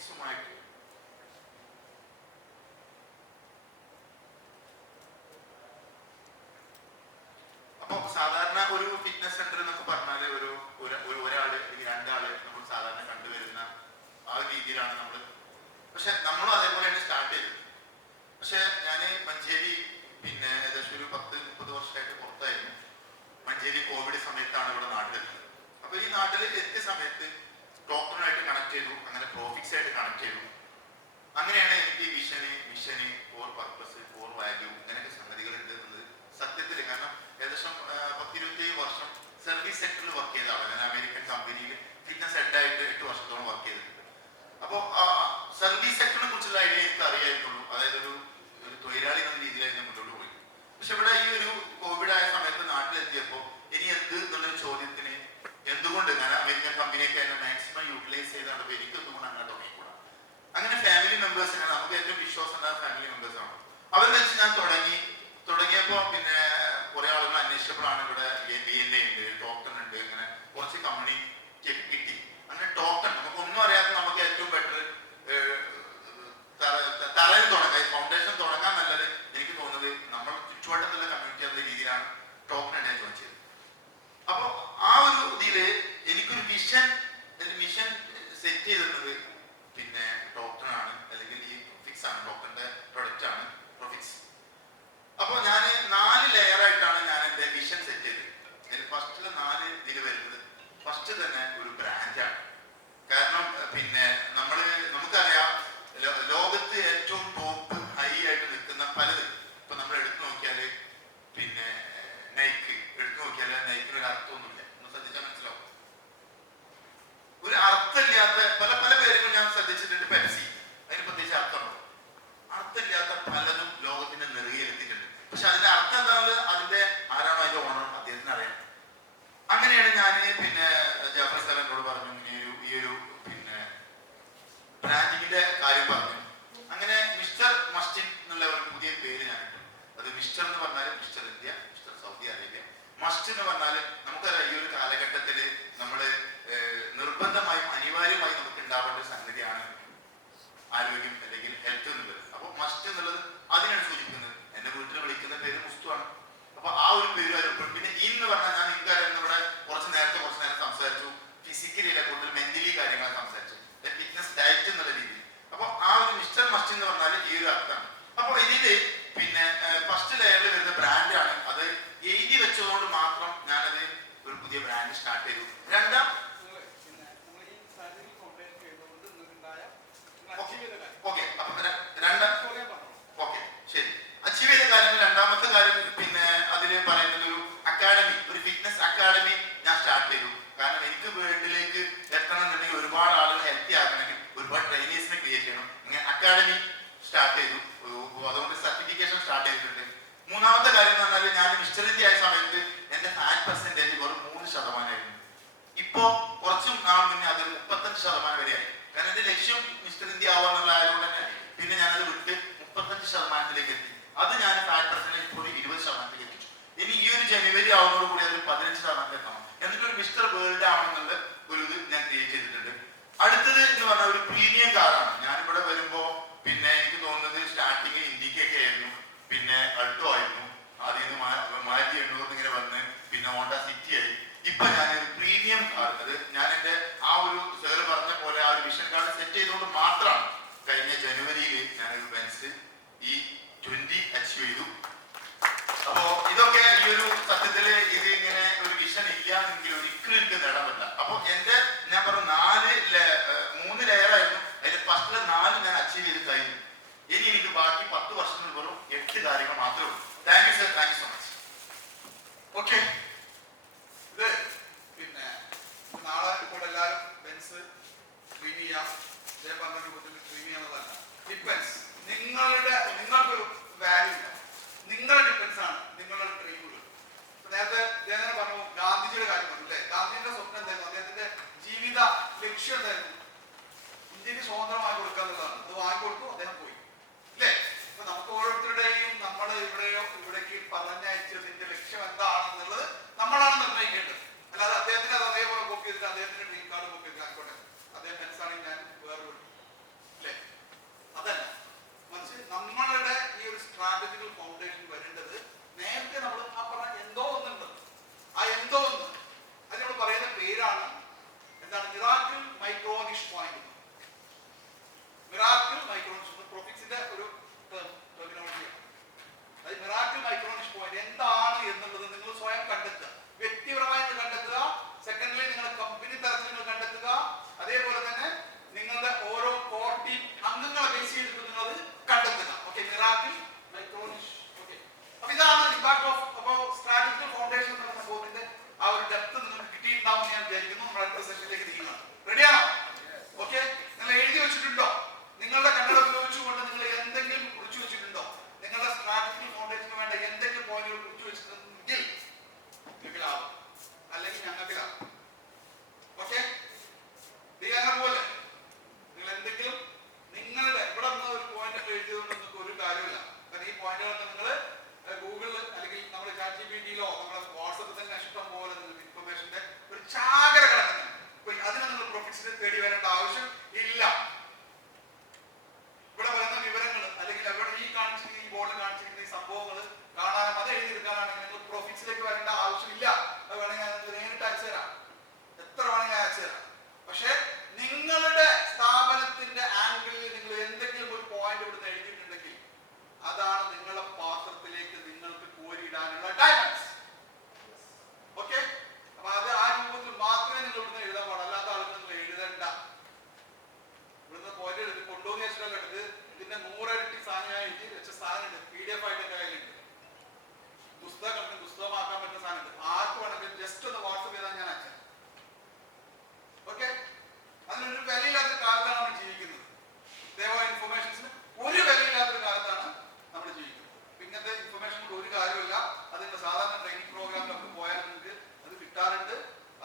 പ്രോഫിറ്റ്സുമായിട്ട് അപ്പോൾ സാധാരണ ഒരു ഫിറ്റ്നസ് സെന്റർ എന്നൊക്കെ പറഞ്ഞാൽ ഒരാള് അല്ലെങ്കിൽ രണ്ടാള് നമ്മൾ സാധാരണ കണ്ടുവരുന്ന ആ ഒരു രീതിയിലാണ് നമ്മൾ. പക്ഷെ നമ്മളും അതേപോലെയാണ് സ്റ്റാർട്ട് ചെയ്തത്. പക്ഷെ ഞാൻ മഞ്ചേരി ഏകദേശം ഒരു 10-30 വർഷമായിട്ട് പുറത്തായിരുന്നു. മഞ്ചേരി കോവിഡ് സമയത്താണ് ഇവിടെ നാട്ടിലെത്തുന്നത്. അപ്പൊ ഈ നാട്ടിൽ എത്തിയ സമയത്ത് ഡോക്ടറുമായിട്ട് കണക്ട് ചെയ്തു, അങ്ങനെ പ്രോഫിക്സ് ആയിട്ട് കണക്ട് ചെയ്തു. അങ്ങനെയാണ് എനിക്ക് മിഷന് ഫോർ പർപ്പസ്, ഫോർ വാല്യൂ ഇങ്ങനെയൊക്കെ സംഗതികൾ ഉണ്ട് എന്നുള്ളത് സത്യത്തിൽ. കാരണം ഏകദേശം 10-27 വർഷം സർവീസ് സെക്ടറിൽ വർക്ക് ചെയ്ത ആളാണ്. ഞാൻ അമേരിക്കൻ കമ്പനിയിൽ ഫിറ്റ്നസ് ഹെഡായിട്ട് 8 വർഷത്തോളം വർക്ക് ചെയ്തിട്ടുണ്ട്. അപ്പോൾ സർവീസ് സെക്ടറിനെ കുറിച്ചുള്ള ഐഡിയ എനിക്ക് അറിയായിരുന്നുള്ളൂ. അതായത് ഒരു തൊഴിലാളി എന്ന രീതിയിലായിരുന്നു മുന്നോട്ട് പോയി. പക്ഷെ ഇവിടെ ഈ ഒരു കോവിഡ് ആയ സമയത്ത് നാട്ടിലെത്തിയപ്പോൾ ഇനി എന്ത് എന്നുള്ളൊരു ചോദ്യത്തിന് എന്തുകൊണ്ട് ഞാൻ അമേരിക്കൻ കമ്പനിയൊക്കെ എന്നെ മാക്സിമം യൂട്ടിലൈസ് ചെയ്താണ്. എനിക്ക് എന്തുകൊണ്ട് അങ്ങനെ തുടങ്ങിക്കൂടാ. അങ്ങനെ ഫാമിലി മെമ്പേഴ്സിനെ, നമുക്ക് ഏറ്റവും വിശ്വാസം ഉണ്ടാകുന്ന ഫാമിലി മെമ്പേഴ്സാണ്. അവർ വെച്ച് ഞാൻ തുടങ്ങിയപ്പോൾ കുറെ ആളുകൾ അന്വേഷിച്ചപ്പോഴാണ് ഇവിടെ BNA ഉണ്ട്, ടോക്കൺ ഉണ്ട്, അങ്ങനെ കുറച്ച് കമ്പനി കിട്ടി. അങ്ങനെ ടോക്കൺ നമുക്ക് ഒന്നും അറിയാത്ത നമുക്ക് ഏറ്റവും ബെറ്റർ തറയിൽ തുടങ്ങാം, ഫൗണ്ടേഷൻ തുടങ്ങാൻ നല്ലത് എനിക്ക് തോന്നുന്നത് നമ്മൾ ചുറ്റുവട്ടത്തുള്ള കമ്മ്യൂണിറ്റി എന്ന രീതിയിലാണ് ടോക്കൺ ഞാൻ ജോയിൻ ചെയ്തത്. അപ്പോൾ ആ ഒരു ഇതില് എനിക്കൊരു മിഷൻ സെറ്റ് ചെയ്തിരുന്നത് ടോക്കണാണ്, അല്ലെങ്കിൽ ഈ പ്രൊഫിക്സ് ആണ്. ടോക്കണിന്റെ പ്രൊഡക്റ്റ് ആണ് പ്രൊഫിക്സ്. അപ്പോൾ ഞാൻ 4 ലെയർ ആയിട്ടാണ് ഞാൻ എൻ്റെ മിഷൻ സെറ്റ് ചെയ്തത്. അതിൽ ഫസ്റ്റില് 4 ഇതിൽ വരുന്നത് ഫസ്റ്റ് തന്നെ ഒരു ബ്രാൻഡാണ്. കാരണം നമുക്കറിയാം ലോകത്ത് ഏറ്റവും ടോപ്പ് ഹൈ ആയിട്ട് നിൽക്കുന്ന പലതും. ഇപ്പൊ നമ്മൾ എടുത്തു നോക്കിയാൽ നൈക്ക് എടുത്തു നോക്കിയാൽ നൈക്കിനൊരു അർത്ഥമൊന്നുമില്ല. ഒന്ന് ശ്രദ്ധിച്ചാൽ മനസ്സിലാവും. ഒരു അർത്ഥമില്ലാത്ത പല പേരുകൾ ഞാൻ ശ്രദ്ധിച്ചിട്ടുണ്ട്. പെപ്സി, അതിന് പ്രത്യേകിച്ച് അർത്ഥമുണ്ടോ? അർത്ഥമില്ലാത്ത പലതും ലോകത്തിന്റെ നെറുകയിലെത്തിയിട്ടുണ്ട്. പക്ഷെ അതിന്റെ അർത്ഥം എന്താണെന്ന് അതിന്റെ ആരാണോ അതിന്റെ ഓണർ അദ്ദേഹത്തിന് അറിയാം. അങ്ങനെയാണ് ഞാൻ ജാഫർ സാർ എന്നോട് പറഞ്ഞു ഈ ഒരു ബ്രാൻഡിങ്ങിന്റെ കാര്യം പറഞ്ഞു. അങ്ങനെ മിസ്റ്റർ മസ്റ്റിൻ എന്നുള്ള ഒരു പുതിയ പേര് ഞാനിട്ടു. അത് മിസ്റ്റർ എന്ന് പറഞ്ഞാൽ mister India, mister Saudi Arabia. Must എന്ന് പറഞ്ഞാൽ നമുക്കറിയാം ഈ ഒരു കാലഘട്ടത്തിൽ നമ്മൾ നിർബന്ധമായും അനിവാര്യമായും നമുക്ക് ഉണ്ടാവേണ്ട ഒരു സംഗതിയാണ് ആരോഗ്യം അല്ലെങ്കിൽ ഹെൽത്ത് എന്നുള്ളത്. അപ്പോൾ മസ്റ്റ് എന്നുള്ളത് അതിനാണ് സൂചിപ്പിക്കുന്നത്. എന്റെ വീട്ടിൽ വിളിക്കുന്ന പേര് മുസ്തു ആണ്. അപ്പൊ ആ ഒരു പേര് വരും. പിന്നെ എന്ന് പറഞ്ഞാൽ ഞാൻ ഇവിടെ കുറച്ച് നേരം സംസാരിച്ചു. ഫിസിക്കലി അല്ല, കൂടുതൽ മെന്റലി കാര്യങ്ങൾ സംസാരിച്ചു. ഫിറ്റ്നസ് ഡയറ്റ് എന്നുള്ള രീതിയിൽ. അപ്പൊ ആ ഒരു മിസ്റ്റർ മസ്റ്റ് എന്ന് പറഞ്ഞാൽ ഈ ഒരു അർത്ഥമാണ്. അപ്പൊ ഇതില് ഫസ്റ്റ് ലെയറിൽ വരുന്ന ബ്രാൻഡാണ്. അത് എഴുതി വെച്ചതുകൊണ്ട് മാത്രം ഞാനത് ഒരു പുതിയ ബ്രാൻഡ് സ്റ്റാർട്ട് ചെയ്തു. രണ്ടാം ശരി, അച്ചീവ് ചെയ്ത കാര്യങ്ങൾ. രണ്ടാമത്തെ കാര്യം അതില് പറയുന്നത് ഒരു അക്കാഡമി, ഒരു ഫിറ്റ്നസ് അക്കാഡമി ഞാൻ സ്റ്റാർട്ട് ചെയ്തു. കാരണം എനിക്ക് വേൾഡിലേക്ക് എത്തണം എന്നുണ്ടെങ്കിൽ ഒരുപാട് ആളുകൾ ഹെൽത്തി ആക്കണമെങ്കിൽ ഒരുപാട് ട്രെയിനേഴ്സിനെ ക്രിയേറ്റ് ചെയ്യണം. ഇങ്ങനെ അക്കാഡമി സ്റ്റാർട്ട് ചെയ്തു. അതുകൊണ്ട് സർട്ടിഫിക്കേഷൻ സ്റ്റാർട്ട് ചെയ്തിട്ടുണ്ട്. മൂന്നാമത്തെ കാര്യം എന്ന് പറഞ്ഞാൽ ഞാൻ മിസ്റ്റർ ഇന്ത്യ ആയ സമയത്ത് എന്റെ ഫാറ്റ് പെർസെന്റേജ് വെറും 3% ഇപ്പോ കുറച്ചും നാൾ മുന്നേ അത് 35% വരെയായി. കാരണം എന്റെ ലക്ഷ്യം മിസ്റ്റർ ഇന്ത്യ ആവാന്നുള്ള ആയതുകൊണ്ട് തന്നെ ഞാനത് വിട്ട് 35% എത്തി. അത് ഞാൻ ഫാറ്റ് പെർസെന്റേജ് ഇപ്പോൾ 20% എത്തിച്ചു. ഇനി ഈ ഒരു ജനുവരി ആവുന്നതോടുകൂടി അത് 15% എത്തണം. എന്നിട്ടൊരു മിസ്റ്റർ വേൾഡ് ആവണമെന്നുള്ള ഒരു ഇത് ഞാൻ ക്രിയേറ്റ് ചെയ്തിട്ടുണ്ട്. അടുത്തത് എന്ന് പറഞ്ഞാൽ ഒരു പ്രീമിയം കാറാണ്. ഞാനിവിടെ വരുമ്പോ എനിക്ക് തോന്നുന്നത് സ്റ്റാർട്ടിങ് ഇൻഡിക്കൊക്കെ ആയിരുന്നു, അൾട്ടോ ആയിരുന്നു, ആദ്യം മാരുതി 800 ഇങ്ങനെ വന്ന് ഹോണ്ട സിറ്റി ആയി. ഇപ്പൊ ഞാനൊരു പ്രീമിയം കാർ, അത് ഞാൻ എന്റെ ആ ഒരു സാറ് പറഞ്ഞ പോലെ ആ ഒരു വിഷൻ കാർഡ് സെറ്റ് ചെയ്തുകൊണ്ട് മാത്രമാണ് കഴിഞ്ഞ ജനുവരിയിൽ ഞാനൊരു ബെൻസ് E20 അച്ചീവ് ചെയ്തു. അപ്പോ ഇതൊക്കെ ഈ ഒരു സത്യത്തില് ഇത് ഇങ്ങനെ ഒരു വിഷൻ ഇല്ലാന്നെങ്കിൽ ഒരിക്കലും എനിക്ക് നേടാൻ പറ്റില്ല. അപ്പൊ ഞാൻ പറഞ്ഞു 3 ലെയറായിരുന്നു. അതിൽ ഫസ്റ്റിലെ 4 ഞാൻ അച്ചീവ് ചെയ്ത് കഴിഞ്ഞു. ഇനി എനിക്ക് ബാക്കി 10 വർഷത്തിൽ വെറും 8 കാര്യങ്ങൾ മാത്രമേ ഉള്ളൂ. Thank you sir, thank you so much. Okay, ഇത് നാളെ ഇപ്പോൾ എല്ലാവരും ബെൻസ് ക്ലീൻ ചെയ്യാം, ഇതേ പറഞ്ഞ രൂപത്തിൽ ക്ലീൻ ചെയ്യാവുന്നതല്ല. ഡിപ്പെൻസ് നിങ്ങൾക്കൊരു വാല്യൂ ഇല്ല. നിങ്ങളുടെ ഡിപ്പെൻസ് ആണ് നിങ്ങളുടെ ഡ്രീമുകൾ. നേരത്തെ ജയനെ പറഞ്ഞു, ഗാന്ധിജിയുടെ കാര്യം പറഞ്ഞു അല്ലേ? ഗാന്ധിജിയുടെ സ്വപ്നം എന്തായിരുന്നു? അദ്ദേഹത്തിന്റെ ജീവിത ലക്ഷ്യം എന്തായിരുന്നു? ഇന്ത്യക്ക് സ്വതന്ത്രമായി കൊടുക്കുക എന്നുള്ളതാണ്. അത് വാങ്ങിക്കൊടുത്തു, അദ്ദേഹം പോയി അല്ലേ? ഇപ്പൊ നമുക്ക് ഓരോരുത്തരുടെയും നമ്മൾ ഇവിടേക്ക് പറഞ്ഞയച്ചതിന്റെ ലക്ഷ്യം എന്താണെന്നുള്ളത് നമ്മളാണ് നിർണ്ണയിക്കേണ്ടത്. അല്ലാതെ അദ്ദേഹത്തിന് അത് അതേപോലെ കോപ്പി ചെയ്തിട്ട് അദ്ദേഹത്തിന്റെ ഡ്രീം കാർഡ് കോപ്പി ചെയ്ത് ആയിക്കോട്ടെ, അദ്ദേഹം ബെൻസാണെങ്കിൽ ഞാൻ വേറൊരു 100 ഇരട്ടി സാധനം ഞാൻ എഴുതി വെച്ച സാധനമുണ്ട്, PDF ആയിട്ട് എൻ്റെ കയ്യിലുണ്ട്. പുസ്തകമാക്കാൻ പറ്റുന്ന സാധനമുണ്ട്. ആർക്ക് വേണമെങ്കിലും ജസ്റ്റ് ഒന്ന് വാട്സപ്പ് ചെയ്താൽ ഞാൻ അയച്ചു. ഓക്കെ, അതിനൊരു വിലയില്ലാത്ത കാലത്താണ് നമ്മൾ ജീവിക്കുന്നത്. ദയവായ ഇൻഫർമേഷൻസിന് ഒരു വിലയില്ലാത്തൊരു കാലത്താണ് നമ്മൾ ജീവിക്കുന്നത്. പിന്നത്തെ ഇൻഫർമേഷനിൽ ഒരു കാര്യമില്ല. അതിന്റെ സാധാരണ ട്രെയിനിങ് പ്രോഗ്രാമിലൊക്കെ പോയാൽ നിങ്ങൾക്ക് അത് കിട്ടാറുണ്ട്.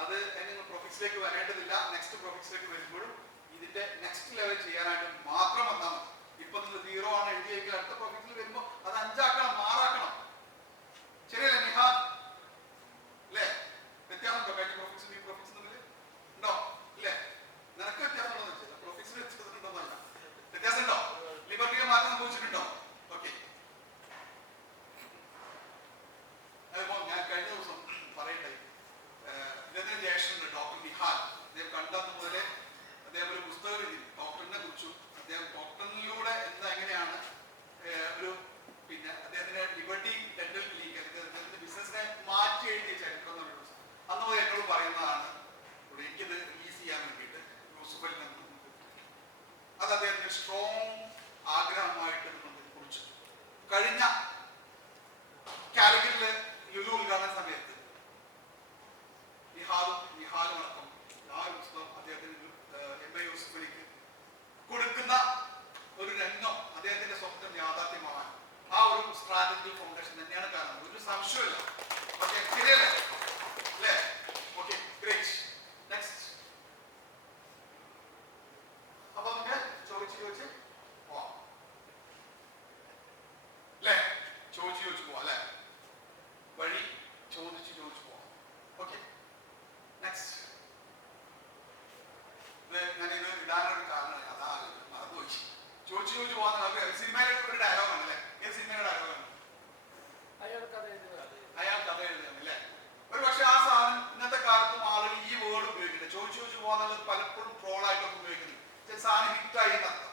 അത് നിങ്ങൾ പ്രൊഫിക്സിലേക്ക് വരേണ്ടതില്ല. നെക്സ്റ്റ് പ്രൊഫിക്സിലേക്ക് വരുമ്പോഴും ഇതിന്റെ നെക്സ്റ്റ് ലെവൽ ചെയ്യാനായിട്ട് മാത്രം വന്നാൽ മതി. ഇപ്പൊ നിങ്ങൾ 0 ആണ് എഴുതിയെങ്കിൽ അടുത്ത പ്രൊഫിക്സിൽ വരുമ്പോൾ അത് 5 ആക്കണം, 6 ആക്കണം. ശരിയല്ലേ നിഹാ? അല്ലേ? വ്യത്യാസമുണ്ടോ കഴിഞ്ഞ പ്രൊഫിക്സും ഈ പ്രൊഫിക്സും തമ്മിൽ ഉണ്ടോ? ഇല്ലേ? നിനക്ക് വ്യത്യാസം ഉണ്ടോ? വെച്ചാൽ പ്രൊഫിക്സിൽ വ്യത്യാസമുണ്ടോന്നല്ല, വ്യത്യാസം ഉണ്ടോ? ലിബർട്ടിയിൽ മാറ്റം സംഭവിച്ചിട്ടുണ്ടോ? ഓക്കെ. അതിപ്പോ ഞാൻ കഴിഞ്ഞ ദിവസം പറയട്ടെ, ഇദ്ദേഹത്തിന് ജ്യേഷ്ഠനുണ്ട് ഡോക്ടർ നിഹാൽ. അദ്ദേഹം കണ്ടെന്ന് മുതലേ അദ്ദേഹം ഒരു പുസ്തകം എഴുതി ഡോക്ടറിനെ കുറിച്ചു. അദ്ദേഹം ഡോക്ടറിലൂടെ എന്താ എങ്ങനെയാണ് ഒരു പിന്നെ അദ്ദേഹത്തിന്റെ ലിബർട്ടി ഡെന്റൽ ക്ലിനിക് അദ്ദേഹത്തിന്റെ ബിസിനസിനെ മാറ്റി എഴുതിയ ചരിത്രം എന്നുള്ള പുസ്തകം അന്ന് മുതൽ എന്നോട് പറയുന്നതാണ്. എനിക്കിത് റിലീസ് ചെയ്യാൻ വേണ്ടിയിട്ട് യൂസുഫിൽ നിന്ന് അത് അദ്ദേഹത്തിന്റെ സ്ട്രോങ് ആഗ്രഹമായിട്ട് കുറിച്ചു. കഴിഞ്ഞ കാലിക്കറ്റില് ലുലു ഉദ്ഘാടന സമയത്ത് നിഹാലും അടക്കം ആ പുസ്തകം അദ്ദേഹത്തിന് MA യൂസുഫലിക്ക് കൊടുക്കുന്ന ഒരു രംഗം അദ്ദേഹത്തിന്റെ സ്വപ്നം യാഥാർത്ഥ്യമാവാൻ ആ ഒരു സ്ട്രാറ്റജിക്കൽ ഫൗണ്ടേഷൻ തന്നെയാണ് കാരണം. ഒരു സംശയമില്ല. ഓക്കെ, ശരിയല്ലേ? അല്ലേ? Okay, great. നെക്സ്റ്റ്. അപ്പൊ നമുക്ക് ചോദിച്ച് പോവാം. അല്ലേ? ചോദിച്ച് പോവാം അല്ലേ? വഴി ചോദിച്ച് പോവാം. Okay, next. ഞാനിത് ഇടാനൊരു കാരണം അതാ മറന്നുപോയി. ചോദിച്ച് പോകാൻ സിനിമയിലെ ഒരു ഡയലോഗാണ് അല്ലേ? ഏത് സിനിമയുടെ ഡയലോഗാണ്? അയാൾ കഥ എഴുതുകയാണ് അല്ലേ? ഒരു പക്ഷെ ആ സാധനം ഇന്നത്തെ കാലത്തും ആളുകൾ ഈ വേർഡ് ഉപയോഗിക്കുന്നുണ്ട്. ചോദിച്ച് പോകാന്നുള്ളത് പലപ്പോഴും ട്രോളായിട്ടൊക്കെ ഉപയോഗിക്കുന്നത്. സാധനം ഹിറ്റായി എന്നർത്ഥം.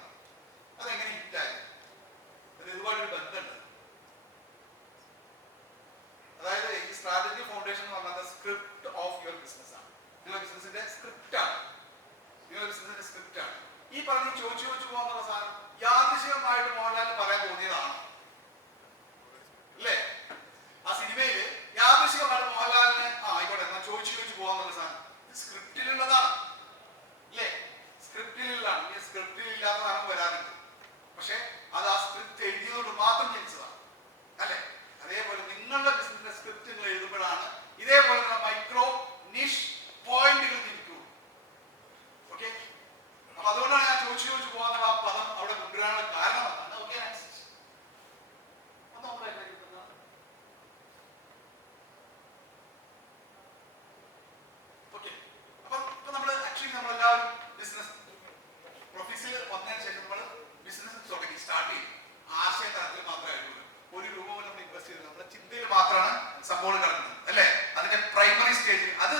അതെങ്ങനെ ഹിറ്റായി? അത് ഇതുമായിട്ടൊരു ബന്ധമുണ്ട്. അതായത് ഈ സ്ട്രാറ്റജി ഫൗണ്ടേഷൻ എന്ന് പറഞ്ഞാൽ സ്ക്രിപ്റ്റ് ഓഫ് യുവർ ബിസിനസ് ആണ്. നിങ്ങളുടെ ബിസിനസിന്റെ സ്ക്രിപ്റ്റ് ആണ്. ഈ പറഞ്ഞ് ചോദിച്ചു പോകാന്നുള്ള സാധനം യാദൃശികമായിട്ട് മോഹൻലാലിന് പറയാൻ തോന്നിയതാണ് അല്ലേ? ആ സിനിമയില് യാദൃശികമായിട്ട് മോഹൻലാലിന് ആയിക്കോട്ടെ എന്നാ ചോദിച്ചു പോകാന്നുള്ള സാധനം സ്ക്രിപ്റ്റിലുള്ളതാണ് അല്ലേ? സ്ക്രിപ്റ്റിലുള്ളതാണ്. ഈ സ്ക്രിപ്റ്റിൽ ഇല്ലാത്ത സാധനം വരാനുണ്ട്. പക്ഷെ അത് ആ സ്ക്രിപ്റ്റ് എഴുതിയതുകൊണ്ട് മാത്രം ജനിച്ചതാണ് അല്ലെ? അതേപോലെ നിങ്ങളുടെ ബിസിനസിന്റെ സ്ക്രിപ്റ്റ് നിങ്ങൾ എഴുതുമ്പോഴാണ് ഇതേപോലെ മൈക്രോ നിഷ് പോയിന്റുകൾ തിരിക്കൂ. ഓക്കെ, അപ്പൊ അതുകൊണ്ടാണ് ഞാൻ ചോദിച്ചു പോകാനുള്ള ആ പദം അവിടെ കൊണ്ടുവരാനുള്ള കാരണം അതാണ്. Okay, next. ഓക്കെ, അപ്പൊ നമ്മള് ആക്ച്വലി നമ്മളെല്ലാവരും ബിസിനസ് പ്രൊഫീസിൽ വന്നതിന് ശേഷം നമ്മൾ ബിസിനസ് തുടങ്ങി സ്റ്റാർട്ട് ചെയ്യും. ആശയ തലത്തിൽ മാത്രമേ ആയിട്ടുള്ളൂ. ഒരു രൂപ പോലും നമ്മൾ ഇൻവെസ്റ്റ് ചെയ്തത് നമ്മുടെ ചിന്തയിൽ മാത്രമാണ് സംഭവം കിടക്കുന്നത് അല്ലേ? അതിന്റെ പ്രൈമറി സ്റ്റേജിൽ അതിൽ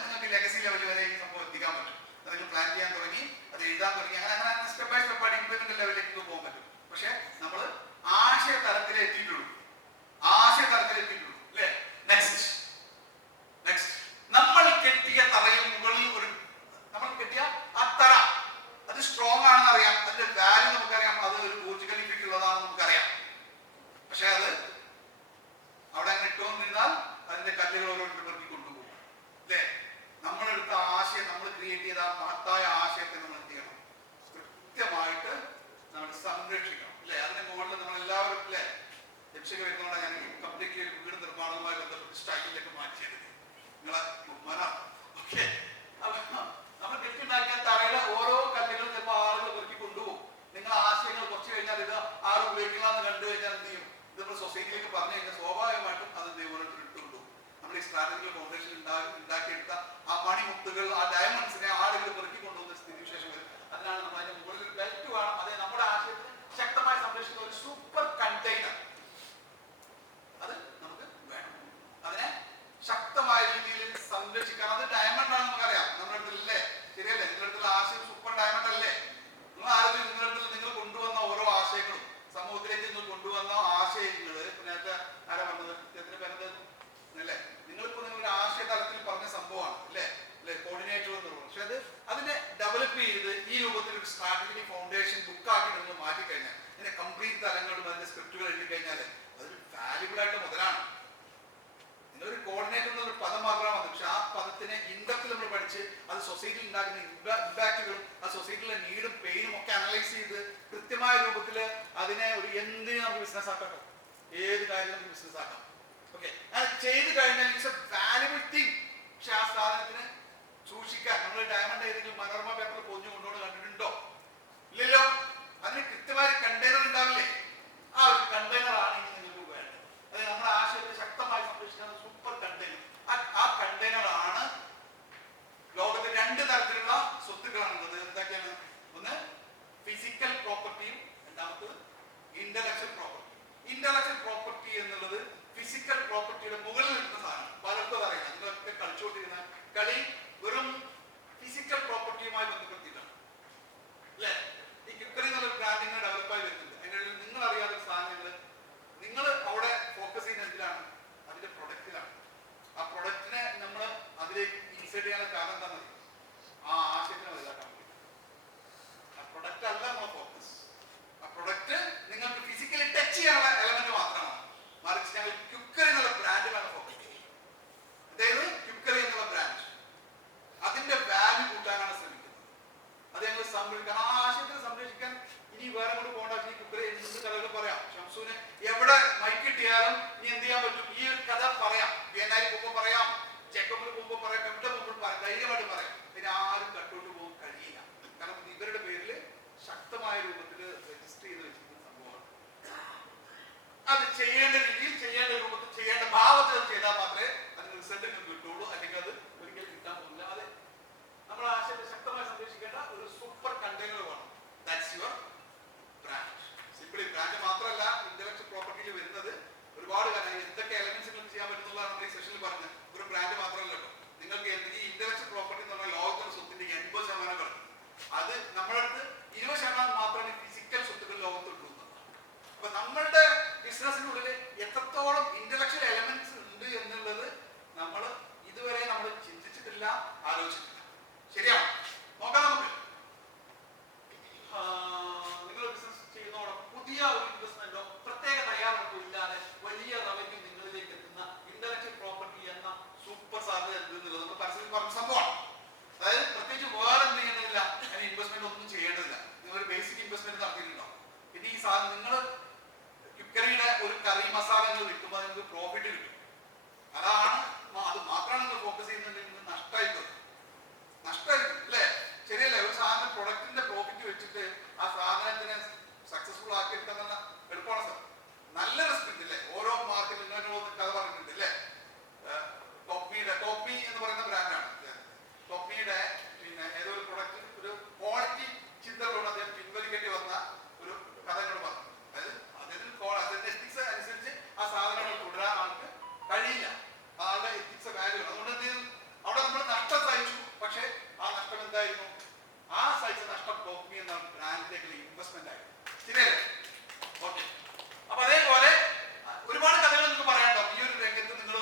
നിങ്ങൾക്ക് ലെഗസി ലെവൽ വരെ ഈ സംഭവം എത്തിക്കാൻ പറ്റും. അതിന് പ്ലാൻ ചെയ്യാൻ തുടങ്ങി, അത് എഴുതാൻ തുടങ്ങി, അങ്ങനെ സ്റ്റെപ്പ് ബൈ സ്റ്റെപ്പ് ആയിട്ട് ഇംപ്ലിമെന്റ് ലെവലിലേക്ക് പോകാൻ പറ്റും. പക്ഷെ നമ്മൾ ആശയ തലത്തിലേ എത്തിയിട്ടുള്ളൂ അല്ലേ? നെക്സ്റ്റ്. നമ്മൾ കെട്ടിയ തറയിൽ മുകളിൽ നമ്മൾ കെട്ടിയ ആ തറ അത് സ്ട്രോങ് ആണെന്ന് അറിയാം. അതിന്റെ വാല്യൂ നമുക്കറിയാം. അത് ഒരു പോർച്ചുഗൽ ഇഫക്റ്റ് ഉള്ളതാണെന്ന് നമുക്കറിയാം. പക്ഷെ അത് അവിടെ അങ്ങനെ ഇട്ടുകൊണ്ടിരുന്നാൽ അതിന്റെ കല്ലുകൾ ഓരോരുത്തർ പെറുക്കി കൊണ്ടുപോകും അല്ലേ? നമ്മളെടുത്ത ആശയം, നമ്മൾ ക്രിയേറ്റ് ചെയ്ത ആ മഹത്തായ ആശയത്തെ നമ്മൾ എന്ത് ചെയ്യണം? ഡെവലപ്പ് ചെയ്ത് ഈ രൂപത്തിൽ ഒരു സ്ട്രാറ്റജിക് ഫൗണ്ടേഷൻ ബുക്കാക്കി നിങ്ങൾ മാറ്റിക്കഴിഞ്ഞാൽ ഇതിന്റെ കംപ്ലീറ്റ് തലങ്ങളും അതിന്റെ സ്ക്രിപ്റ്റുകൾ എഴുതി കഴിഞ്ഞാൽ അതൊരു വാല്യുബിൾ ആയിട്ട് മുതലാണ്. നിങ്ങളൊരു കോർഡിനേറ്റ് എന്നൊരു പദം മാത്രമാണ് വന്നത്, പക്ഷെ ആ പദത്തിനെ ഇൻഡെപ്തിൽ നമ്മൾ പഠിച്ച് അത് സൊസൈറ്റിയിൽ ഉണ്ടാക്കുന്ന ഇമ്പാക്റ്റുകളും ആ സൊസൈറ്റിയിലെ നീഡും പെയിനും ഒക്കെ അനലൈസ് ചെയ്ത് കൃത്യമായ രൂപത്തിൽ അതിനെ ഒരു എന്തിനും നമുക്ക് ബിസിനസ് ആക്കാം, ഏത് കാര്യം നമുക്ക് ബിസിനസ് ആക്കാം. ഓക്കെ, അത് ചെയ്ത് കഴിഞ്ഞാൽ ഇറ്റ്സ് എ വാല്യുബിൾ തിങ്. പക്ഷെ ആ സാധനത്തിന് സൂക്ഷിക്കാൻ നമ്മൾ ഡയമണ്ട് ഏതെങ്കിലും മനോരമ പേപ്പറിൽ പൊഞ്ഞു കൊണ്ടുകൊണ്ട് കണ്ടിട്ടുണ്ടോ? ഇല്ലല്ലോ. അതിന് കൃത്യമായ കണ്ടെയ്നർ ഉണ്ടാവില്ലേ? ആ ഒരു കണ്ടെയ്നർ ആണ് ഇനി നിങ്ങൾക്ക് വേണ്ടത്. അത് നമ്മുടെ ആശയത്തെ ശക്തമായി സംരക്ഷിക്കുന്ന സൂപ്പർ കണ്ടെയ്നർ. ആ കണ്ടെയ്നർ ആണ് ലോകത്ത് രണ്ട് തരത്തിലുള്ള സ്വത്തുക്കളാണുള്ളത്. എന്തൊക്കെയാണ്? ഒന്ന് ഫിസിക്കൽ പ്രോപ്പർട്ടിയും രണ്ടാമത്തത് ഇന്റലക്ച്വൽ പ്രോപ്പർട്ടി. ഇന്റലക്ച്വൽ പ്രോപ്പർട്ടി എന്നുള്ളത് ഫിസിക്കൽ പ്രോപ്പർട്ടിയുടെ മുകളിൽ നിൽക്കുന്ന സാധനം. പലർക്കും അറിയാം, നിങ്ങളൊക്കെ കളിച്ചുകൊണ്ടിരുന്ന കളി വെറും ഫിസിക്കൽ പ്രോപ്പർട്ടിയുമായി ബന്ധപ്പെടുത്തിയിട്ടാണ് അല്ലേ? ഈ കിക്കറി എന്നുള്ള ബ്രാൻഡിങ് ഡെവലപ്പായി വരുന്നുണ്ട്. അതിൻ്റെ ഇടയിൽ നിങ്ങൾ അറിയാത്ത സാധനങ്ങൾ നിങ്ങൾ അവിടെ ഫോക്കസ് ചെയ്യുന്ന എന്തിലാണ്? അതിന്റെ പ്രൊഡക്റ്റിലാണ്. ആ പ്രൊഡക്റ്റിനെ നമ്മൾ അതിലേക്ക് ഇൻസൈഡ് ചെയ്യാനുള്ള കാരണം എന്താണെന്ന് അറിയാം? ആ ആശയത്തിനെ വലുതാക്കാൻ വേണ്ടി. ആ പ്രൊഡക്റ്റ് അല്ല നമ്മുടെ ഫോക്കസ്. ആ പ്രൊഡക്റ്റ് നിങ്ങൾക്ക് ഫിസിക്കലി ടച്ച് ചെയ്യാനുള്ള എലമെന്റ് മാത്രമാണ്. മറിച്ച് ഞങ്ങൾ ക്യുക്കറി എന്നുള്ള ബ്രാൻഡിലാണ് ഫോക്കസ് ചെയ്യുന്നത്. അതായത് ക്യുക്കറി എന്നുള്ള ബ്രാൻഡ് അതിന്റെ വാല്യൂ കൂട്ടാനാണ് ശ്രമിക്കുന്നത്. അത് ഞങ്ങൾ സംരക്ഷിക്കാൻ, ആ ആശയത്തെ സംരക്ഷിക്കാൻ ഇനി വേറെ കൊണ്ട് പോകേണ്ട. ഈ കുക്കറി എന്ത് കഥകൾ പറയാം. ഷംസൂന് എവിടെ മൈക്ക് കിട്ടിയാലും ഇനി എന്ത് ചെയ്യാൻ പറ്റും? ഈ ഒരു കഥ പറയാം. പിഎൻആയി പോകുമ്പോൾ പറയാം, ചെക്കപ്പിൽ പോകുമ്പോൾ പറയാം, എവിടെ പോകുമ്പോൾ പറയാം, ധൈര്യമായിട്ട് പറയാം. പിന്നെ ആരും കട്ടോട്ട് പോകാൻ കഴിയില്ല. കാരണം ഇവരുടെ പേരിൽ ശക്തമായ രൂപത്തിൽ രജിസ്റ്റർ ചെയ്ത് വെച്ചിരിക്കുന്ന സംഭവമാണ്. അത് ചെയ്യേണ്ട രീതിയിൽ, ചെയ്യേണ്ട രൂപത്തിൽ, ചെയ്യേണ്ട ഭാവത്തിൽ ചെയ്താൽ മാത്രമേ അതിന് റിസൾട്ട് കിട്ടുള്ളൂ. അല്ലെങ്കിൽ അത് ഒരിക്കലും കിട്ടാൻ പോകുന്നില്ല. അതെ, നമ്മൾ ആശയത്തെ ശക്തമായി സംരക്ഷിക്കേണ്ട ഒരു സൂപ്പർ കണ്ടെയ്നർ വേണം. That's your brand. Simply brand മാത്രമല്ല ഇന്റലക്ച്വൽ പ്രോപ്പർട്ടിയിൽ വരുന്നത് ഒരുപാട് കാര്യം. എന്തൊക്കെ എലമെന്റ്സ് നിങ്ങൾക്ക് ചെയ്യാൻ പറ്റുന്നതാണ് നമ്മൾ ഈ സെഷനിൽ പറഞ്ഞത്. ഒരു ബ്രാൻഡ് മാത്രമല്ല കേട്ടോ. നിങ്ങൾക്ക് ഈ ഇന്റലക്ച്വൽ പ്രോപ്പർട്ടി എന്ന് പറഞ്ഞാൽ ലോകത്തുള്ള സ്വത്തിന്റെ 80% കിടക്കും. അത് നമ്മുടെ അടുത്ത് 20% മാത്രമേ ഫിസിക്കൽ സ്വത്തുക്കൾ ലോകത്തുള്ളൂ. അപ്പൊ നമ്മളുടെ ബിസിനസ്സിനുള്ളിൽ എത്രത്തോളം ഇന്റലക്ച്വൽ എലമെന്റ്സ് ഉണ്ട് എന്നുള്ളത് നമ്മൾ ഇതുവരെ നമ്മൾ ചിന്തിച്ചിട്ടില്ല, ആലോചിച്ചിട്ടില്ല. ശരിയാണ്. നോക്കാം നമുക്ക്. നിങ്ങൾ ബിസിനസ് ചെയ്യുന്നതോടൊപ്പം പുതിയ ഒരു ഇൻവെസ്റ്റ്മെന്റോ പ്രത്യേക തയ്യാറെടുപ്പോ ഇല്ലാതെ വലിയ റവന്യൂ നിങ്ങളിലേക്ക് എത്തുന്ന ഇന്റലക്ച്വൽ പ്രോപ്പർട്ടി എന്ന സൂപ്പർ സാധ്യത എന്നുള്ളത് നമ്മൾ പരസ്യം പറഞ്ഞ സംഭവമാണ്. അതായത് പ്രത്യേകിച്ച് വേറെ എന്ത് ചെയ്യുന്നില്ല, അതിന് ഇൻവെസ്റ്റ്മെന്റ് ഒന്നും ചെയ്യേണ്ടതില്ല. നിങ്ങൾ ഒരു ബേസിക് ഇൻവെസ്റ്റ്മെന്റ് നടത്തിയിട്ടുണ്ടോ? പിന്നെ ഈ സാധനം നിങ്ങൾ ക്യുക്കറിയുടെ ഒരു കറി മസാല നിങ്ങൾ വിൽക്കുമ്പോൾ നിങ്ങൾക്ക് പ്രോഫിറ്റ് കിട്ടും. അതാണ്, അത് മാത്രമാണ് നിങ്ങൾ ഫോക്കസ് ചെയ്യുന്നുണ്ടെങ്കിൽ നഷ്ടമായിപ്പോകും. നഷ്ടമായിരിക്കും അല്ലേ? ശരിയല്ലേ? ഒരു സാധനം പ്രൊഡക്റ്റിന്റെ പ്രോഫിറ്റ് വെച്ചിട്ട് ആ സാധനത്തിനെ സക്സസ്ഫുൾ ആക്കി എടുക്കുന്ന എളുപ്പമാണ് സാർ. നല്ല റിസ്ക് ഉണ്ട് അല്ലേ? ഓരോ മാർക്കറ്റിൽ കഥ പറഞ്ഞിട്ടുണ്ട് അല്ലേ? ടോപ്പി എന്ന് പറയുന്ന ബ്രാൻഡാണ്. ടോപ്പിയുടെ പിന്നെ ഏതോ ഒരു പ്രൊഡക്റ്റ് ഒരു ക്വാളിറ്റി ചിന്തകളോട് അദ്ദേഹം പിൻവലിക്കേണ്ടി വന്ന ഒരു കഥ എന്നോട് പറഞ്ഞു. അതായത് അതിന്റെ എത്തിക്സ് അനുസരിച്ച് ആ സാധനങ്ങൾ തുടരാൻ ആൾക്ക് കഴിയില്ല. ആളുടെ എത്തിക്സ് വാല്യൂ. അതുകൊണ്ട് എന്ത് ചെയ്തു? അവിടെ നമ്മൾ നഷ്ടം സഹിച്ചു. പക്ഷെ ആ നഷ്ടം എന്തായിരുന്നു? ആ സഹിച്ച നഷ്ടം ടോപ്പി എന്ന ബ്രാൻഡിലേക്ക് ഇൻവെസ്റ്റ്മെന്റ് ആയിരുന്നു. ശരിയല്ലേ? ഓക്കെ. അപ്പൊ അതേപോലെ ഒരുപാട് കഥകൾ നിങ്ങൾക്ക് പറയാനുണ്ടാവും. ഈ ഒരു രംഗത്ത് നിങ്ങൾ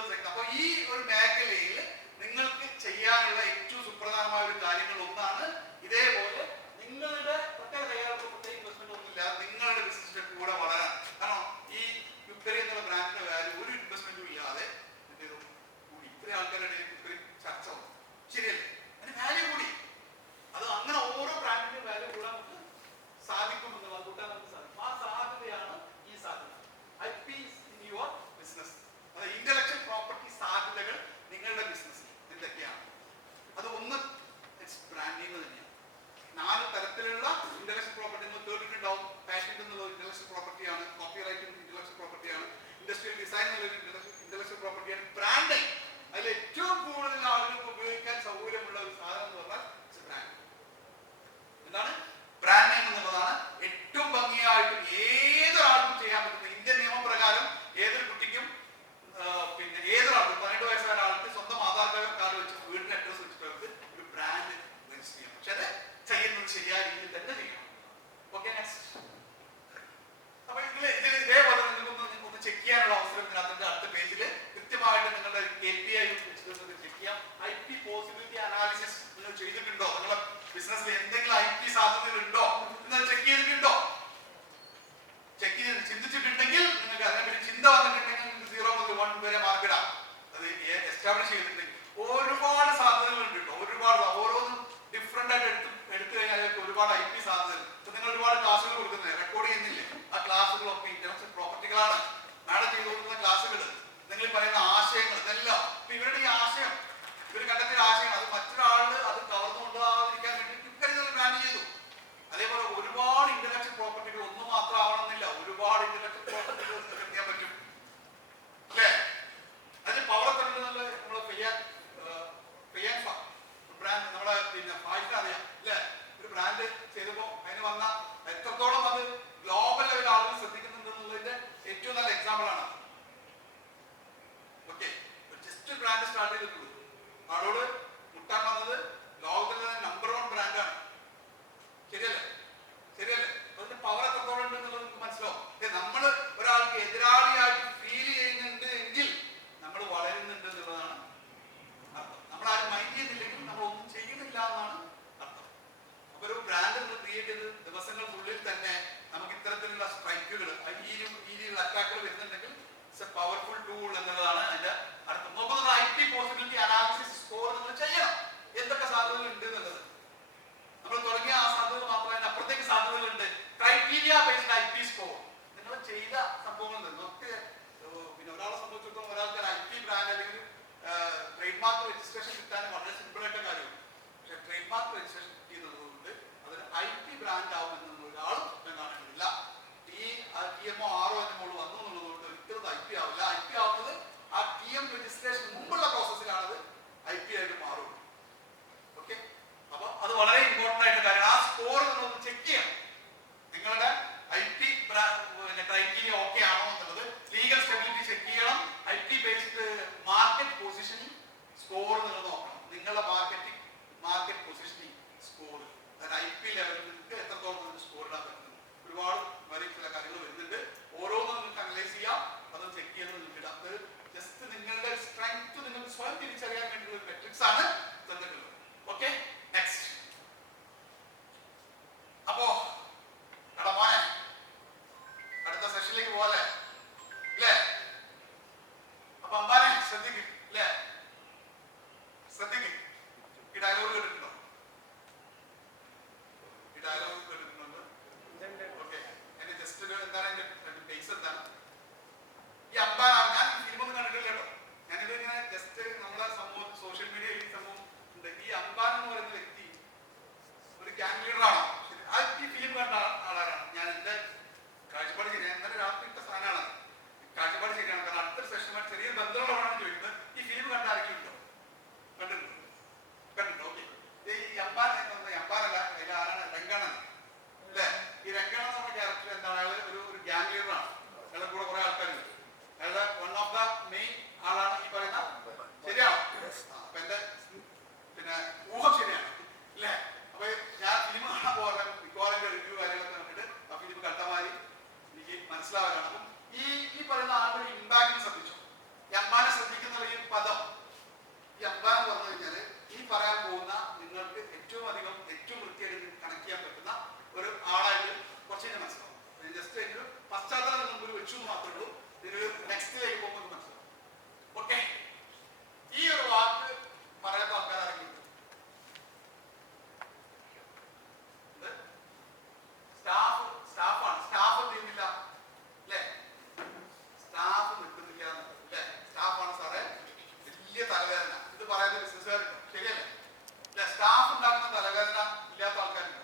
എന്തെങ്കിലും IP സാധ്യതകൾ ഉണ്ടോ എന്ന് ചെക്ക് ചെയ്തിട്ടുണ്ടോ? ചെക്ക് ചെയ്ത് ചിന്തിച്ചിട്ടുണ്ടെങ്കിൽ നിങ്ങൾക്ക് അതിനെപ്പറ്റി ചിന്ത വന്നിട്ടുണ്ടെങ്കിൽ നിങ്ങൾക്ക് 0 മുതൽ 1 വരെ മാർക്ക് ഇടാം. അത് എസ്റ്റാബ്ലിഷ് ചെയ്തിട്ടുണ്ടെങ്കിൽ ഒരുപാട് സാധ്യതകളുണ്ട് കേട്ടോ. ഒരുപാട് ഓരോന്നും ഡിഫറെന്റ് ആയിട്ട് എടുത്തു കഴിഞ്ഞാൽ ഒരുപാട് IP സാധ്യതകൾ. ഇപ്പൊ നിങ്ങൾ ഒരുപാട് ക്ലാസ്സുകൾ കൊടുക്കുന്നില്ലേ, റെക്കോർഡ് ചെയ്യുന്നില്ലേ? ആ ക്ലാസ്സുകളൊക്കെ ഇന്റലക്ച്വൽ പ്രോപ്പർട്ടികളാണ്. നാളെ ചെയ്തു കൊടുക്കുന്ന ക്ലാസ്സുകൾ, നിങ്ങൾ പറയുന്ന ആശയങ്ങൾ, ഇതെല്ലാം ഇവരുടെ ഈ ആശയം, ഇവർ കണ്ടെത്തിയ ആശയം അത് മറ്റൊരാളിൽ അത് കവർന്നുകൊണ്ടാകാതിരിക്കാൻ വേണ്ടി ഇവരിത് പ്ലാൻ ചെയ്തു. അതേപോലെ ഒരുപാട് ഇന്റലക്ച്വൽ പ്രോപ്പർട്ടികൾ ഒന്നും മാത്രം ആവണമെന്നില്ല, ഒരുപാട് ഇന്റലക്ച്വൽ പ്രോപ്പർട്ടികൾ സെലക്ട് ചെയ്യാൻ പറ്റും അല്ലേ? അതിന് പവർ എത്ര ഉണ്ടെന്നുള്ള നമ്മള് ബ്രാൻഡ് നമ്മളെ പിന്നെ ഫാഷൻ അറിയാം അല്ലേ? ഒരു ബ്രാൻഡ് ചെയ്തപ്പോ അതിന് വന്ന എത്രത്തോളം അത് ഗ്ലോബൽ ലെവൽ ആളുകൾ ശ്രദ്ധിക്കുന്നുണ്ടെന്നുള്ളതിന്റെ ഏറ്റവും നല്ല എക്സാമ്പിൾ ആണ്. ഓക്കെ, ജസ്റ്റ് ബ്രാൻഡ് സ്റ്റാർട്ട് ചെയ്തിട്ടുള്ളൂ, ആളോട് മുട്ടാൻ വന്നത് ലോകത്തിലെ നമ്പർ 1 ബ്രാൻഡാണ്. ശരിയല്ലേ? ശരിയല്ലേ? അതിന്റെ പവർ എത്രത്തോളം ഉണ്ട് എന്നുള്ളത് നമുക്ക് മനസ്സിലാവും. നമ്മൾ ഒരാൾക്ക് എതിരാളിയായിട്ട് ഫീൽ ചെയ്യുന്നുണ്ട് എങ്കിൽ നമ്മൾ വളരുന്നുണ്ട് എന്നുള്ളതാണ് അർത്ഥം. നമ്മൾ ആരും മൈൻഡ് ചെയ്യുന്നില്ലെങ്കിൽ നമ്മൾ ഒന്നും ചെയ്യുന്നില്ല എന്നാണ് അർത്ഥം. അപ്പൊ ഒരു ബ്രാൻഡ് നമ്മൾ ക്രിയേറ്റ് ചെയ്ത് ദിവസങ്ങൾക്കുള്ളിൽ തന്നെ നമുക്ക് ഇത്തരത്തിലുള്ള സ്ട്രൈക്കുകൾ, ഈ രീതിയിലുള്ള അറ്റാക്കുകൾ വരുന്നുണ്ടെങ്കിൽ ഇറ്റ്സ് എ പവർഫുൾ ടൂൾ എന്നുള്ളതാണ് അതിന്റെ അർത്ഥം. നമുക്ക് നമ്മൾ IP പോസിബിലിറ്റി അനാലിസിസ് സ്കോർ നമ്മൾ ചെയ്യണം. എന്തൊക്കെ സാധ്യതകൾ ഉണ്ട് എന്നുള്ളത് നമ്മൾ തുടങ്ങിയ ആ സാധ്യത മാത്രമല്ല, അപ്പുറത്തേക്ക് സാധ്യതകളുണ്ട്. ക്രൈറ്റീരിയ ബേസ്ഡ് IP സ്കോർ നിങ്ങൾ ചെയ്ത സംഭവങ്ങൾ നമുക്ക് പിന്നെ ഒരാളെ സംബന്ധിച്ചിടത്തോളം ഒരാൾക്ക് ഒരു IP ബ്രാൻഡ് അല്ലെങ്കിൽ ട്രേഡ് മാർക്ക് രജിസ്ട്രേഷൻ കിട്ടാൻ വളരെ സിമ്പിൾ ആയിട്ട് കാര്യമാണ്. പക്ഷെ ട്രേഡ് മാർക്ക് രജിസ്ട്രേഷൻ കിട്ടിയതുകൊണ്ട് അതൊരു IP ബ്രാൻഡ് ആവുമെന്ന് ഒരാളും കാണേണ്ടതില്ല. TMO RO വന്നു എന്നുള്ളതുകൊണ്ട് ഒരിക്കലും IP ആവില്ല. IP ആവുന്നത് ആ TM രജിസ്ട്രേഷൻ മുമ്പുള്ള പ്രോസസ്സിലാണ് IP ആയിട്ട് മാറും. ഓക്കെ, അപ്പൊ അത് വളരെ ഇമ്പോർട്ടന്റ് ആയിട്ട് കാര്യം. ആ സ്കോർ നിങ്ങളൊന്ന് ചെക്ക് ചെയ്യണം. നിങ്ങളുടെ IP ക്രൈറ്റീരിയ ഓക്കെ ആണോ എന്നുള്ളത്, ലീഗൽ സ്റ്റെബിലിറ്റി ചെക്ക് ചെയ്യണം. IP based market positioning score നിങ്ങൾ നോക്കണം. നിങ്ങളുടെ മാർക്കറ്റ് പൊസിഷനിങ് സ്കോർ, അതായത് IP ലെവലിൽ നിങ്ങൾക്ക് എത്രത്തോളം സ്കോർ ഇടാൻ പറ്റുന്നത്. ഒരുപാട് ചില കാര്യങ്ങൾ വരുന്നുണ്ട്. ഓരോന്നും നിങ്ങൾക്ക് അനലൈസ് ചെയ്യാം, അത് ചെക്ക് ചെയ്ത് നിങ്ങൾക്ക് ഇടാം. അത് ജസ്റ്റ് നിങ്ങളുടെ സ്ട്രെങ്ത് നിങ്ങൾക്ക് സ്വയം തിരിച്ചറിയാൻ വേണ്ടിയുള്ള ഒരു മെട്രിക്സ് ആണ് തന്നിട്ടുള്ളത്. Okay, next. അപ്പോ മോനെ അടുത്ത സെഷനിലേക്ക് പോകല്ലേ അല്ലേ? അപ്പൊ അമ്പാനെ ശ്രദ്ധിക്കും അല്ലേ? ശ്രദ്ധിക്കും. ഈ ഡയലോഗ് കേട്ടിട്ടുണ്ടോ? ഈ ഡയലോഗ് കേട്ടിട്ടുണ്ടോ? ഓക്കെ, എന്റെ ജസ്റ്റ് ഒരു എന്താണ് എന്റെ ബേസ് എന്താണ്? ഈ അമ്പാനാണ്. ഞാൻ ഫിലിമൊന്നും കണ്ടിട്ടില്ല കേട്ടോ. ഞാനിത് ഇങ്ങനെ ജസ്റ്റ് നമ്മുടെ സമൂഹം സോഷ്യൽ മീഡിയയിൽ ഈ സംഭവം ഉണ്ട്. ഈ അമ്പാൻ എന്ന് പറയുന്ന വ്യക്തി ഒരു ഗ്യാങ് ലീഡർ ആണോ? ആ ഈ ഫിലിം കണ്ട ആളാണ്. ഞാൻ എന്റെ കാഴ്ചപ്പാട് ശരിയാണ്. ഇന്നലെ രാത്രി ഇട്ട സാധനമാണ്. കാഴ്ചപ്പാട് ശരിയാണ്. കാരണം അടുത്തൊരു സെഷനുമായി ചെറിയ ബന്ധമുള്ളവരാണെന്ന് ചോദിക്കുന്നത്. ഈ ഫിലിം കണ്ട ആരെങ്കിലും ഉണ്ടോ? കണ്ടിട്ടുണ്ടോ? കണ്ടിട്ടുണ്ടോ? ഓക്കെ, ഈ അമ്പാനല്ല, അതിൽ ആരാണ്? രംഗാണൻ അല്ലേ? ഈ രംഗാണൻ എന്ന് പറഞ്ഞ ക്യാരക്ടർ എന്താണ്? അയാൾ ഒരു ഗ്യാങ് ലീഡറാണ്. അയാളുടെ കൂടെ കുറെ ആൾക്കാരുണ്ട്. അയാളുടെ വൺ ഓഫ് ദ മെയിൻ ആളാണ് ഈ പറയുന്ന. ശരിയാണോ? അപ്പൊ എന്റെ പിന്നെ ഊഹം ശരിയാണ് അല്ലേ? അപ്പൊ ഞാൻ ഫിലിം കാണാൻ പോകാൻ മിക്കവാറിന്റെ റിവ്യൂ കാര്യങ്ങളൊക്കെ കണ്ടിട്ട് ആ ഫിലിം കണ്ടമാരി എനിക്ക് മനസ്സിലാവാനാണ്. അപ്പം ഈ പറയുന്ന ആളുടെ ഇമ്പാക്റ്റിനെ ശ്രദ്ധിച്ചു. ഈ അമ്പാനെ ശ്രദ്ധിക്കുന്ന ഈ പദം, ഈ അമ്പാൻ എന്ന് പറഞ്ഞു കഴിഞ്ഞാല് ഈ പറയാൻ പോകുന്ന നിങ്ങൾക്ക് ഏറ്റവും വൃത്തിയായിട്ട് കണക്ട് ചെയ്യാൻ പറ്റുന്ന ഒരു ആളായിട്ട് കുറച്ച് കഴിഞ്ഞാൽ മനസ്സിലാവും. ജസ്റ്റ് ഒരു പശ്ചാത്തലം മുമ്പിൽ വെച്ചു എന്ന് മാത്രമേ ഉള്ളൂ. ഇതിനൊരു നെക്സ്റ്റിലേക്ക് പോകുമ്പോൾ മനസ്സിലാവും. ഓക്കെ, ഈ ഒരു വാക്ക് പറയാത്ത ആൾക്കാരാണെങ്കിൽ സ്റ്റാഫാണ്. സ്റ്റാഫ് എന്ത് ചെയ്യുന്നില്ല അല്ലേ? സ്റ്റാഫ് നിൽക്കുന്നില്ല അല്ലേ? സ്റ്റാഫാണ് സാറേ വലിയ തലവേദന. ഇത് പറയാത്ത ബിസിനസ്സുകാരുണ്ടോ? ശരിയല്ലേ? സ്റ്റാഫ് ഉണ്ടാക്കുന്ന തലവേദന ഇല്ലാത്ത ആൾക്കാരുണ്ടോ?